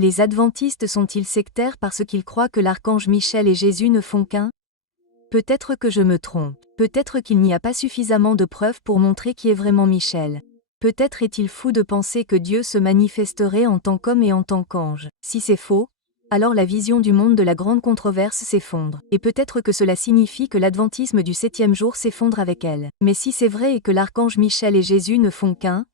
Les adventistes sont-ils sectaires parce qu'ils croient que l'archange Michel et Jésus ne font qu'un? Peut-être que je me trompe. Peut-être qu'il n'y a pas suffisamment de preuves pour montrer qui est vraiment Michel. Peut-être est-il fou de penser que Dieu se manifesterait en tant qu'homme et en tant qu'ange. Si c'est faux, alors la vision du monde de la grande controverse s'effondre. Et peut-être que cela signifie que l'adventisme du 7e jour s'effondre avec elle. Mais si c'est vrai et que l'archange Michel et Jésus ne font qu'un,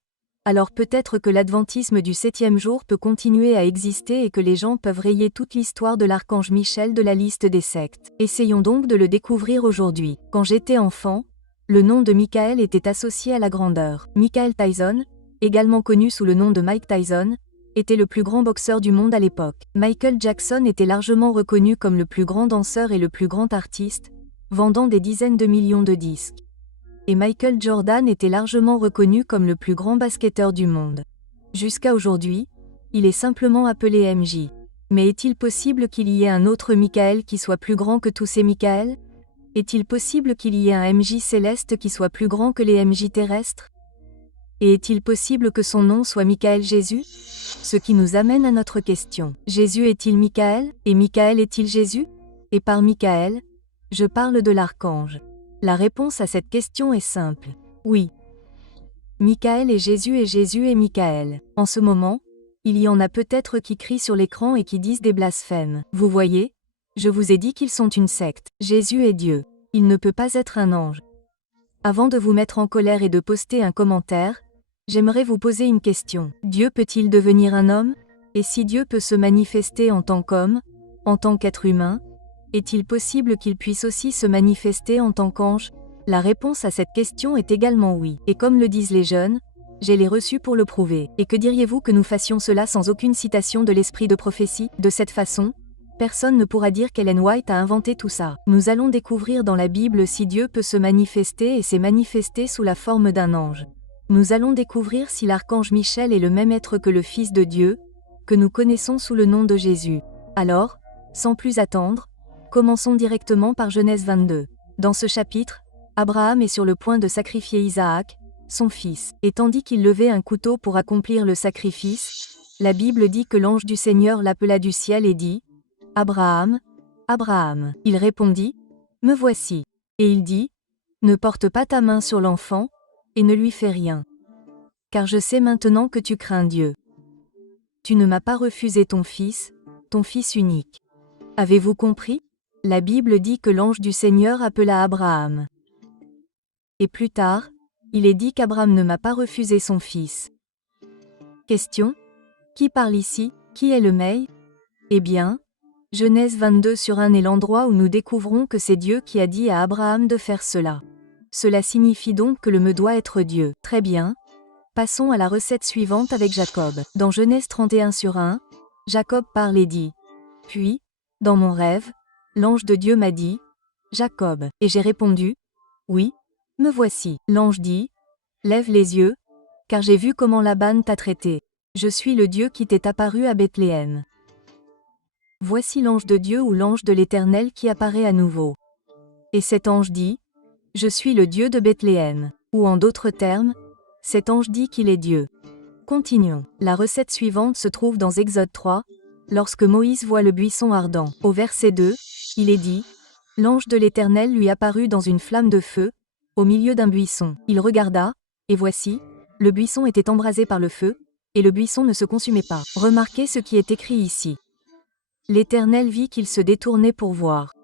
alors peut-être que l'adventisme du 7e jour peut continuer à exister et que les gens peuvent rayer toute l'histoire de l'archange Michel de la liste des sectes. Essayons donc de le découvrir aujourd'hui. Quand j'étais enfant, le nom de Michael était associé à la grandeur. Michael Tyson, également connu sous le nom de Mike Tyson, était le plus grand boxeur du monde à l'époque. Michael Jackson était largement reconnu comme le plus grand danseur et le plus grand artiste, vendant des dizaines de millions de disques. Et Michael Jordan était largement reconnu comme le plus grand basketteur du monde. Jusqu'à aujourd'hui, il est simplement appelé MJ. Mais est-il possible qu'il y ait un autre Michael qui soit plus grand que tous ces Michael? Est-il possible qu'il y ait un MJ céleste qui soit plus grand que les MJ terrestres? Et est-il possible que son nom soit Michael Jésus? Ce qui nous amène à notre question. Jésus est-il Michael? Et Michael est-il Jésus? Et par Michael, je parle de l'archange. La réponse à cette question est simple. Oui. Michael est Jésus et Jésus est Michael. En ce moment, il y en a peut-être qui crient sur l'écran et qui disent des blasphèmes. Vous voyez? Je vous ai dit qu'ils sont une secte. Jésus est Dieu. Il ne peut pas être un ange. Avant de vous mettre en colère et de poster un commentaire, j'aimerais vous poser une question. Dieu peut-il devenir un homme? Et si Dieu peut se manifester en tant qu'homme, en tant qu'être humain, est-il possible qu'il puisse aussi se manifester en tant qu'ange? La réponse à cette question est également oui. Et comme le disent les jeunes, j'ai les reçus pour le prouver. Et que diriez-vous que nous fassions cela sans aucune citation de l'esprit de prophétie? De cette façon, personne ne pourra dire qu'Ellen White a inventé tout ça. Nous allons découvrir dans la Bible si Dieu peut se manifester et s'est manifesté sous la forme d'un ange. Nous allons découvrir si l'archange Michel est le même être que le Fils de Dieu, que nous connaissons sous le nom de Jésus. Alors, sans plus attendre, commençons directement par Genèse 22. Dans ce chapitre, Abraham est sur le point de sacrifier Isaac, son fils, et tandis qu'il levait un couteau pour accomplir le sacrifice, la Bible dit que l'ange du Seigneur l'appela du ciel et dit « Abraham, Abraham ». Il répondit « Me voici ». Et il dit « Ne porte pas ta main sur l'enfant, et ne lui fais rien. Car je sais maintenant que tu crains Dieu. Tu ne m'as pas refusé ton fils unique. » Avez-vous compris? La Bible dit que l'ange du Seigneur appela Abraham. Et plus tard, il est dit qu'Abraham ne m'a pas refusé son fils. Question? Qui parle ici? Qui est le Mei? Eh bien, Genèse 22:1 est l'endroit où nous découvrons que c'est Dieu qui a dit à Abraham de faire cela. Cela signifie donc que le me doit être Dieu. Très bien. Passons à la recette suivante avec Jacob. Dans Genèse 31:1, Jacob parle et dit « Puis, dans mon rêve, l'ange de Dieu m'a dit « Jacob ». Et j'ai répondu « Oui, me voici ». L'ange dit « Lève les yeux, car j'ai vu comment Laban t'a traité. Je suis le Dieu qui t'est apparu à Bethléem. » Voici l'ange de Dieu ou l'ange de l'Éternel qui apparaît à nouveau. Et cet ange dit « Je suis le Dieu de Bethléem ». Ou en d'autres termes, cet ange dit qu'il est Dieu. Continuons. La recette suivante se trouve dans Exode 3, lorsque Moïse voit le buisson ardent. Au verset 2, il est dit « L'ange de l'Éternel lui apparut dans une flamme de feu, au milieu d'un buisson. Il regarda, et voici, le buisson était embrasé par le feu, et le buisson ne se consumait pas. » Remarquez ce qui est écrit ici. L'Éternel vit qu'il se détournait pour voir.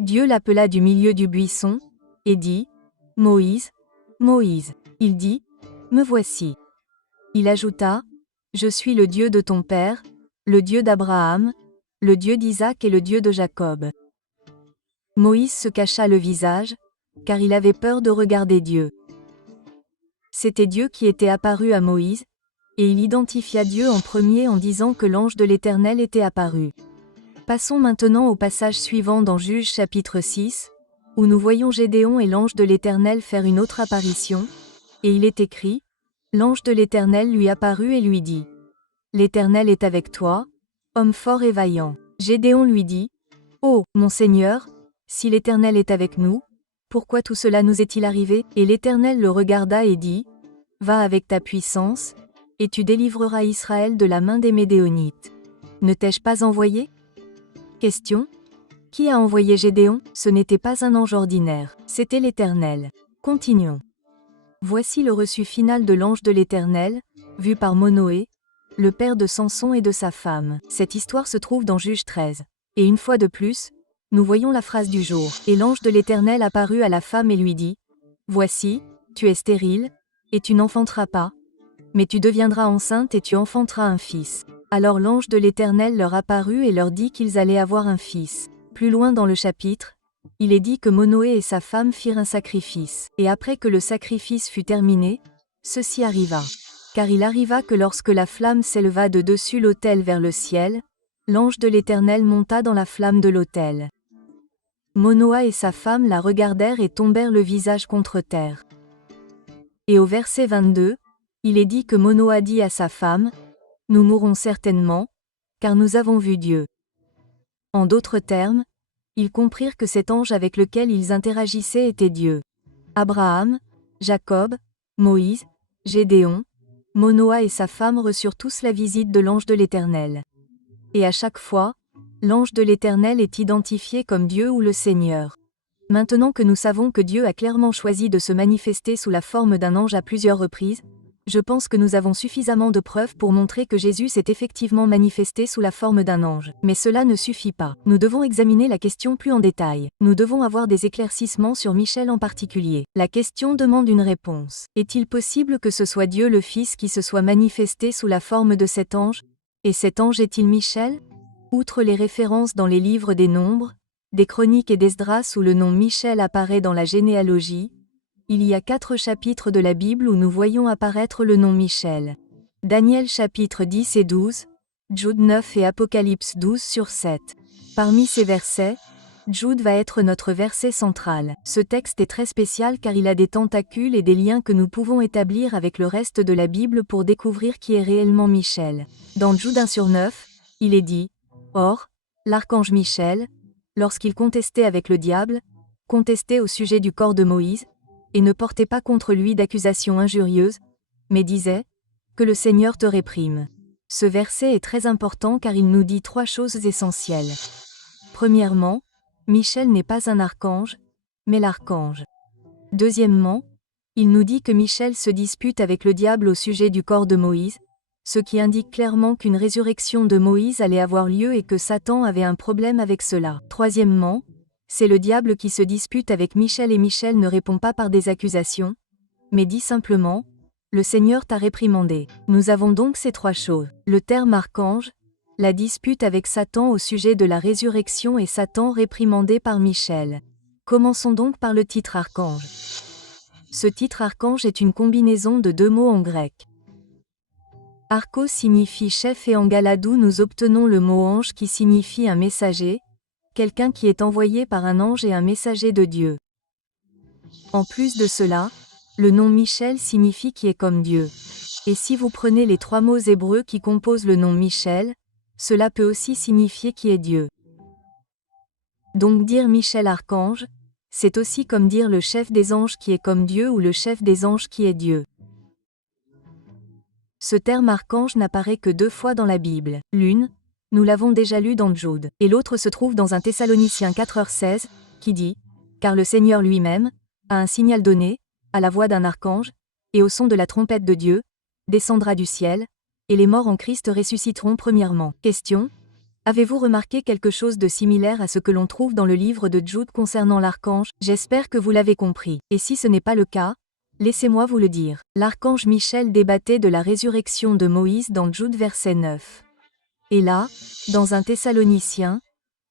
Dieu l'appela du milieu du buisson, et dit « Moïse, Moïse ». Il dit « Me voici ». Il ajouta « Je suis le Dieu de ton père, le Dieu d'Abraham, le Dieu d'Isaac et le Dieu de Jacob. » Moïse se cacha le visage, car il avait peur de regarder Dieu. C'était Dieu qui était apparu à Moïse, et il identifia Dieu en premier en disant que l'ange de l'Éternel était apparu. Passons maintenant au passage suivant dans Juges chapitre 6, où nous voyons Gédéon et l'ange de l'Éternel faire une autre apparition, et il est écrit « L'ange de l'Éternel lui apparut et lui dit « L'Éternel est avec toi, homme fort et vaillant. » Gédéon lui dit « Oh, mon Seigneur, si l'Éternel est avec nous, pourquoi tout cela nous est-il arrivé ?» Et l'Éternel le regarda et dit « Va avec ta puissance, et tu délivreras Israël de la main des Médéonites. Ne t'ai-je pas envoyé? Question. Qui a envoyé Gédéon? Ce n'était pas un ange ordinaire, c'était l'Éternel. Continuons. Voici le reçu final de l'ange de l'Éternel, vu par Manoé, le père de Samson et de sa femme. Cette histoire se trouve dans Juge 13. Et une fois de plus, nous voyons la phrase du jour. Et l'ange de l'Éternel apparut à la femme et lui dit, voici, tu es stérile, et tu n'enfanteras pas, mais tu deviendras enceinte et tu enfanteras un fils. Alors l'ange de l'Éternel leur apparut et leur dit qu'ils allaient avoir un fils. Plus loin dans le chapitre, il est dit que Manoé et sa femme firent un sacrifice. Et après que le sacrifice fut terminé, ceci arriva. Car il arriva que lorsque la flamme s'éleva de dessus l'autel vers le ciel, l'ange de l'Éternel monta dans la flamme de l'autel. Manoah et sa femme la regardèrent et tombèrent le visage contre terre. Et au verset 22, il est dit que Manoah dit à sa femme, « Nous mourrons certainement, car nous avons vu Dieu. » En d'autres termes, ils comprirent que cet ange avec lequel ils interagissaient était Dieu. Abraham, Jacob, Moïse, Gédéon, Manoah et sa femme reçurent tous la visite de l'ange de l'Éternel. Et à chaque fois, l'ange de l'Éternel est identifié comme Dieu ou le Seigneur. Maintenant que nous savons que Dieu a clairement choisi de se manifester sous la forme d'un ange à plusieurs reprises, je pense que nous avons suffisamment de preuves pour montrer que Jésus s'est effectivement manifesté sous la forme d'un ange. Mais cela ne suffit pas. Nous devons examiner la question plus en détail. Nous devons avoir des éclaircissements sur Michel en particulier. La question demande une réponse. Est-il possible que ce soit Dieu le Fils qui se soit manifesté sous la forme de cet ange? Et cet ange est-il Michel? Outre les références dans les livres des Nombres, des Chroniques et d'Esdras où le nom Michel apparaît dans la généalogie, il y a 4 chapitres de la Bible où nous voyons apparaître le nom Michel. Daniel chapitre 10 et 12, Jude 9 et Apocalypse 12 sur 7. Parmi ces versets, Jude va être notre verset central. Ce texte est très spécial car il a des tentacules et des liens que nous pouvons établir avec le reste de la Bible pour découvrir qui est réellement Michel. Dans Jude 1 sur 9, il est dit, « Or, l'archange Michel, lorsqu'il contestait avec le diable, contestait au sujet du corps de Moïse, et ne portait pas contre lui d'accusations injurieuses, mais disait, que le Seigneur te réprime. » Ce verset est très important car il nous dit 3 choses essentielles. Premièrement, Michel n'est pas un archange, mais l'archange. Deuxièmement, il nous dit que Michel se dispute avec le diable au sujet du corps de Moïse, ce qui indique clairement qu'une résurrection de Moïse allait avoir lieu et que Satan avait un problème avec cela. Troisièmement, c'est le diable qui se dispute avec Michel et Michel ne répond pas par des accusations, mais dit simplement, « Le Seigneur t'a réprimandé. » Nous avons donc ces 3 choses. Le terme archange, la dispute avec Satan au sujet de la résurrection et Satan réprimandé par Michel. Commençons donc par le titre archange. Ce titre archange est une combinaison de 2 mots en grec. Archo signifie chef et en galadou nous obtenons le mot ange qui signifie un messager, quelqu'un qui est envoyé par un ange et un messager de Dieu. En plus de cela, le nom Michel signifie qui est comme Dieu. Et si vous prenez les 3 mots hébreux qui composent le nom Michel, cela peut aussi signifier qui est Dieu. Donc dire Michel archange, c'est aussi comme dire le chef des anges qui est comme Dieu ou le chef des anges qui est Dieu. Ce terme archange n'apparaît que 2 fois dans la Bible. L'une, nous l'avons déjà lu dans Jude, et l'autre se trouve dans 1 Thessaloniciens 4h16, qui dit « Car le Seigneur lui-même, a un signal donné, à la voix d'un archange, et au son de la trompette de Dieu, descendra du ciel, et les morts en Christ ressusciteront premièrement. » Question. Avez-vous remarqué quelque chose de similaire à ce que l'on trouve dans le livre de Jude concernant l'archange? J'espère que vous l'avez compris. Et si ce n'est pas le cas, laissez-moi vous le dire. L'archange Michel débattait de la résurrection de Moïse dans Jude verset 9. Et là, dans 1 Thessaloniciens,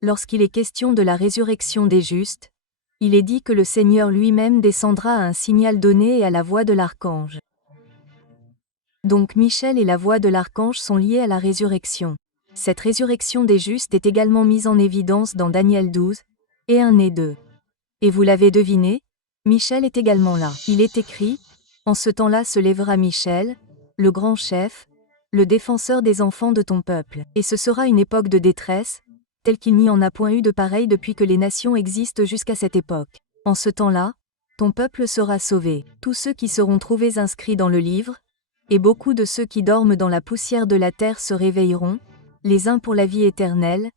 lorsqu'il est question de la résurrection des justes, il est dit que le Seigneur lui-même descendra à un signal donné et à la voix de l'archange. Donc Michel et la voix de l'archange sont liés à la résurrection. Cette résurrection des justes est également mise en évidence dans Daniel 12, et 1 et 2. Et vous l'avez deviné, Michel est également là. Il est écrit, « En ce temps-là se lèvera Michel, le grand chef, le défenseur des enfants de ton peuple. Et ce sera une époque de détresse, telle qu'il n'y en a point eu de pareille depuis que les nations existent jusqu'à cette époque. En ce temps-là, ton peuple sera sauvé. Tous ceux qui seront trouvés inscrits dans le livre, Et beaucoup de ceux qui dorment dans la poussière de la terre se réveilleront, les uns pour la vie éternelle,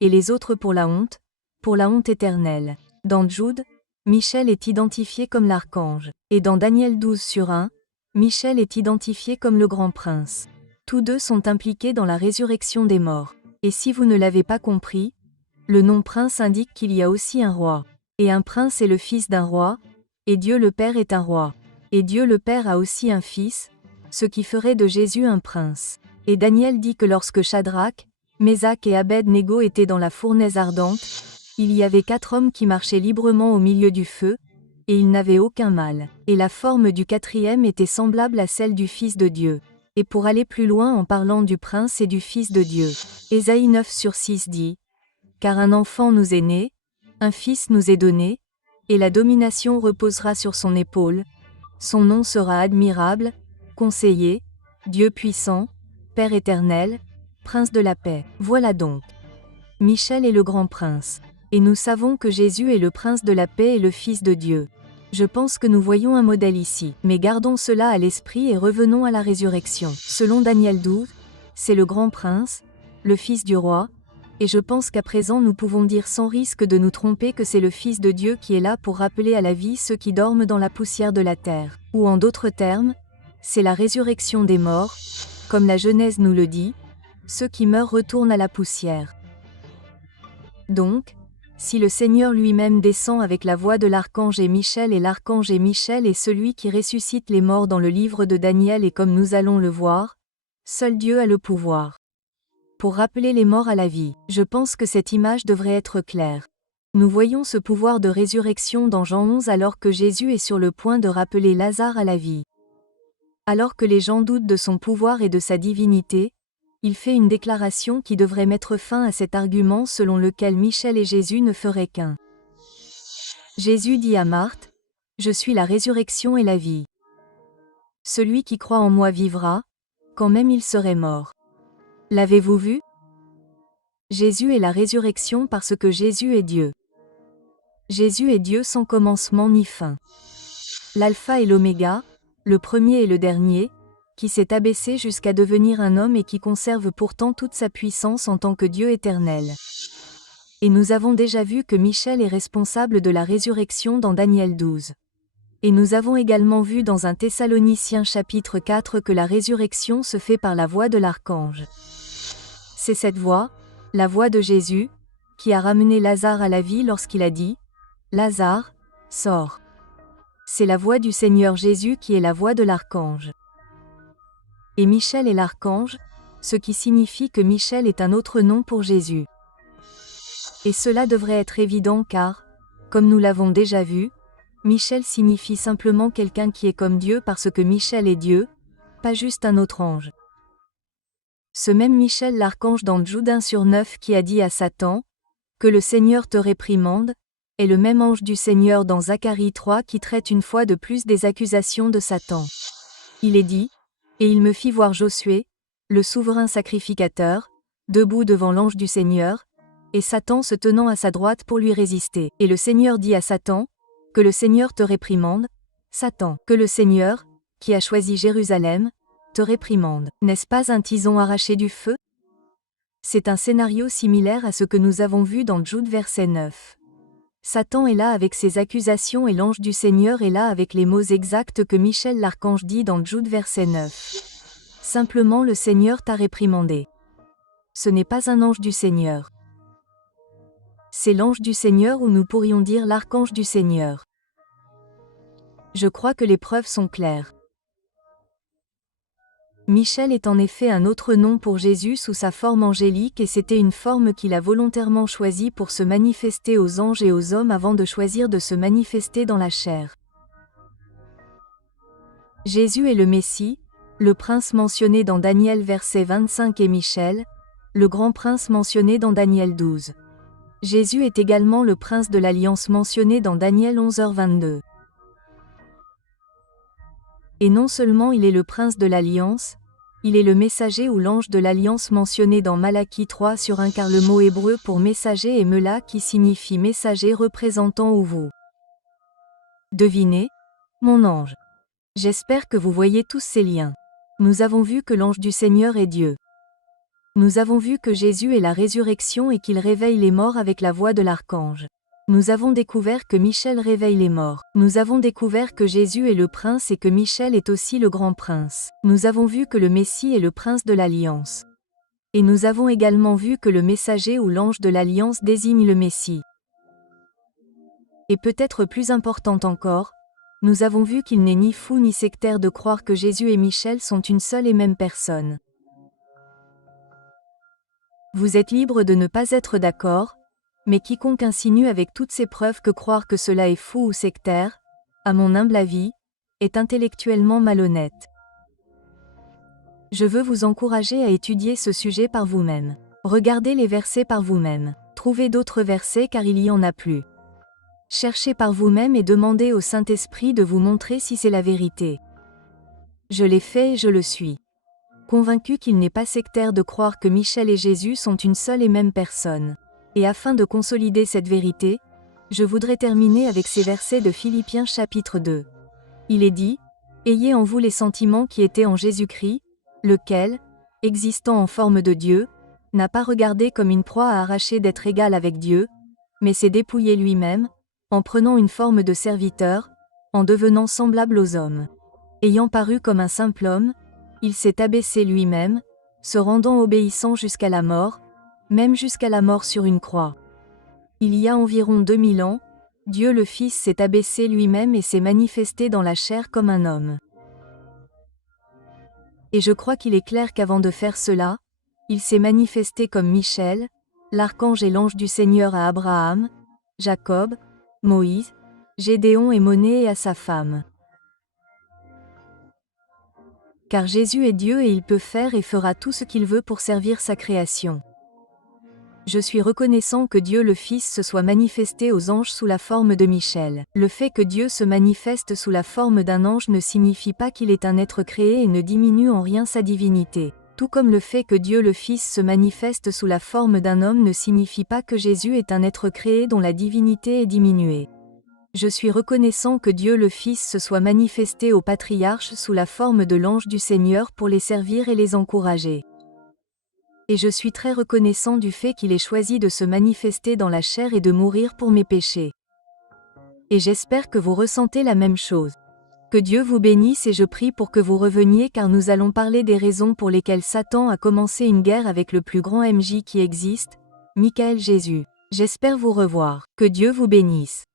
et les autres pour la honte éternelle. Dans Jude, Michel est identifié comme l'archange, et dans Daniel 12:1, Michel est identifié comme le grand prince. Tous deux sont impliqués dans la résurrection des morts. Et si vous ne l'avez pas compris, le nom prince indique qu'il y a aussi un roi. Et un prince est le fils d'un roi, et Dieu le Père est un roi. Et Dieu le Père a aussi un fils, ce qui ferait de Jésus un prince. Et Daniel dit que lorsque Shadrach, Meshach et Abed-Négo étaient dans la fournaise ardente, il y avait 4 hommes qui marchaient librement au milieu du feu, et ils n'avaient aucun mal. Et la forme du 4e était semblable à celle du Fils de Dieu. Et pour aller plus loin en parlant du prince et du Fils de Dieu, Ésaïe 9:6 dit « Car un enfant nous est né, un fils nous est donné, et la domination reposera sur son épaule. Son nom sera admirable, conseiller, Dieu puissant, Père éternel, Prince de la paix. » Voilà donc. Michel est le grand prince. Et nous savons que Jésus est le prince de la paix et le Fils de Dieu. Je pense que nous voyons un modèle ici, mais gardons cela à l'esprit et revenons à la résurrection. Selon Daniel 12, c'est le grand prince, le fils du roi, et je pense qu'à présent nous pouvons dire sans risque de nous tromper que c'est le Fils de Dieu qui est là pour rappeler à la vie ceux qui dorment dans la poussière de la terre. Ou en d'autres termes, c'est la résurrection des morts, comme la Genèse nous le dit, ceux qui meurent retournent à la poussière. Donc, si le Seigneur lui-même descend avec la voix de l'archange et Michel est celui qui ressuscite les morts dans le livre de Daniel et comme nous allons le voir, seul Dieu a le pouvoir pour rappeler les morts à la vie. Je pense que cette image devrait être claire. Nous voyons ce pouvoir de résurrection dans Jean 11 alors que Jésus est sur le point de rappeler Lazare à la vie. Alors que les gens doutent de son pouvoir et de sa divinité, il fait une déclaration qui devrait mettre fin à cet argument selon lequel Michel et Jésus ne feraient qu'un. Jésus dit à Marthe, « Je suis la résurrection et la vie. Celui qui croit en moi vivra, quand même il serait mort. » L'avez-vous vu? Jésus est la résurrection parce que Jésus est Dieu. Jésus est Dieu sans commencement ni fin. L'alpha et l'oméga, le premier et le dernier, qui s'est abaissé jusqu'à devenir un homme et qui conserve pourtant toute sa puissance en tant que Dieu éternel. Et nous avons déjà vu que Michel est responsable de la résurrection dans Daniel 12. Et nous avons également vu dans 1 Thessaloniciens chapitre 4 que la résurrection se fait par la voix de l'archange. C'est cette voix, la voix de Jésus, qui a ramené Lazare à la vie lorsqu'il a dit « Lazare, sors ». C'est la voix du Seigneur Jésus qui est la voix de l'archange. Et Michel est l'archange, ce qui signifie que Michel est un autre nom pour Jésus. Et cela devrait être évident car, comme nous l'avons déjà vu, Michel signifie simplement quelqu'un qui est comme Dieu parce que Michel est Dieu, pas juste un autre ange. Ce même Michel l'archange dans Jude 1/9 qui a dit à Satan « Que le Seigneur te réprimande » est le même ange du Seigneur dans Zacharie 3 qui traite une fois de plus des accusations de Satan. Il est dit « Et il me fit voir Josué, le souverain sacrificateur, debout devant l'ange du Seigneur, et Satan se tenant à sa droite pour lui résister. Et le Seigneur dit à Satan, que le Seigneur te réprimande, Satan, que le Seigneur, qui a choisi Jérusalem, te réprimande. N'est-ce pas un tison arraché du feu? C'est un scénario similaire à ce que nous avons vu dans Jude verset 9. Satan est là avec ses accusations et l'ange du Seigneur est là avec les mots exacts que Michel l'archange dit dans Jude verset 9. Simplement le Seigneur t'a réprimandé. Ce n'est pas un ange du Seigneur. C'est l'ange du Seigneur ou nous pourrions dire l'archange du Seigneur. Je crois que les preuves sont claires. Michel est en effet un autre nom pour Jésus sous sa forme angélique et c'était une forme qu'il a volontairement choisie pour se manifester aux anges et aux hommes avant de choisir de se manifester dans la chair. Jésus est le Messie, le prince mentionné dans Daniel verset 25 et Michel, le grand prince mentionné dans Daniel 12. Jésus est également le prince de l'alliance mentionné dans Daniel 11h22. Et non seulement il est le prince de l'alliance, il est le messager ou l'ange de l'alliance mentionné dans Malachie 3/1 car le mot hébreu pour messager est mela qui signifie messager représentant ou vous. Devinez, mon ange. J'espère que vous voyez tous ces liens. Nous avons vu que l'ange du Seigneur est Dieu. Nous avons vu que Jésus est la résurrection et qu'il réveille les morts avec la voix de l'archange. Nous avons découvert que Michel réveille les morts. Nous avons découvert que Jésus est le prince et que Michel est aussi le grand prince. Nous avons vu que le Messie est le prince de l'Alliance. Et nous avons également vu que le messager ou l'ange de l'Alliance désigne le Messie. Et peut-être plus important encore, nous avons vu qu'il n'est ni fou ni sectaire de croire que Jésus et Michel sont une seule et même personne. Vous êtes libre de ne pas être d'accord, mais quiconque insinue avec toutes ces preuves que croire que cela est fou ou sectaire, à mon humble avis, est intellectuellement malhonnête. Je veux vous encourager à étudier ce sujet par vous-même. Regardez les versets par vous-même. Trouvez d'autres versets car il y en a plus. Cherchez par vous-même et demandez au Saint-Esprit de vous montrer si c'est la vérité. Je l'ai fait et je le suis. Convaincu qu'il n'est pas sectaire de croire que Michel et Jésus sont une seule et même personne. Et afin de consolider cette vérité, je voudrais terminer avec ces versets de Philippiens chapitre 2. Il est dit, « Ayez en vous les sentiments qui étaient en Jésus-Christ, lequel, existant en forme de Dieu, n'a pas regardé comme une proie à arracher d'être égal avec Dieu, mais s'est dépouillé lui-même, en prenant une forme de serviteur, en devenant semblable aux hommes. Ayant paru comme un simple homme, il s'est abaissé lui-même, se rendant obéissant jusqu'à la mort, même jusqu'à la mort sur une croix. Il y a environ 2000 ans, Dieu le Fils s'est abaissé lui-même et s'est manifesté dans la chair comme un homme. Et je crois qu'il est clair qu'avant de faire cela, il s'est manifesté comme Michel, l'archange et l'ange du Seigneur à Abraham, Jacob, Moïse, Gédéon et Monet et à sa femme. Car Jésus est Dieu et il peut faire et fera tout ce qu'il veut pour servir sa création. Je suis reconnaissant que Dieu le Fils se soit manifesté aux anges sous la forme de Michel. Le fait que Dieu se manifeste sous la forme d'un ange ne signifie pas qu'il est un être créé et ne diminue en rien sa divinité. Tout comme le fait que Dieu le Fils se manifeste sous la forme d'un homme ne signifie pas que Jésus est un être créé dont la divinité est diminuée. Je suis reconnaissant que Dieu le Fils se soit manifesté aux patriarches sous la forme de l'ange du Seigneur pour les servir et les encourager. Et je suis très reconnaissant du fait qu'il ait choisi de se manifester dans la chair et de mourir pour mes péchés. Et j'espère que vous ressentez la même chose. Que Dieu vous bénisse et je prie pour que vous reveniez car nous allons parler des raisons pour lesquelles Satan a commencé une guerre avec le plus grand MJ qui existe, Michael Jésus. J'espère vous revoir. Que Dieu vous bénisse.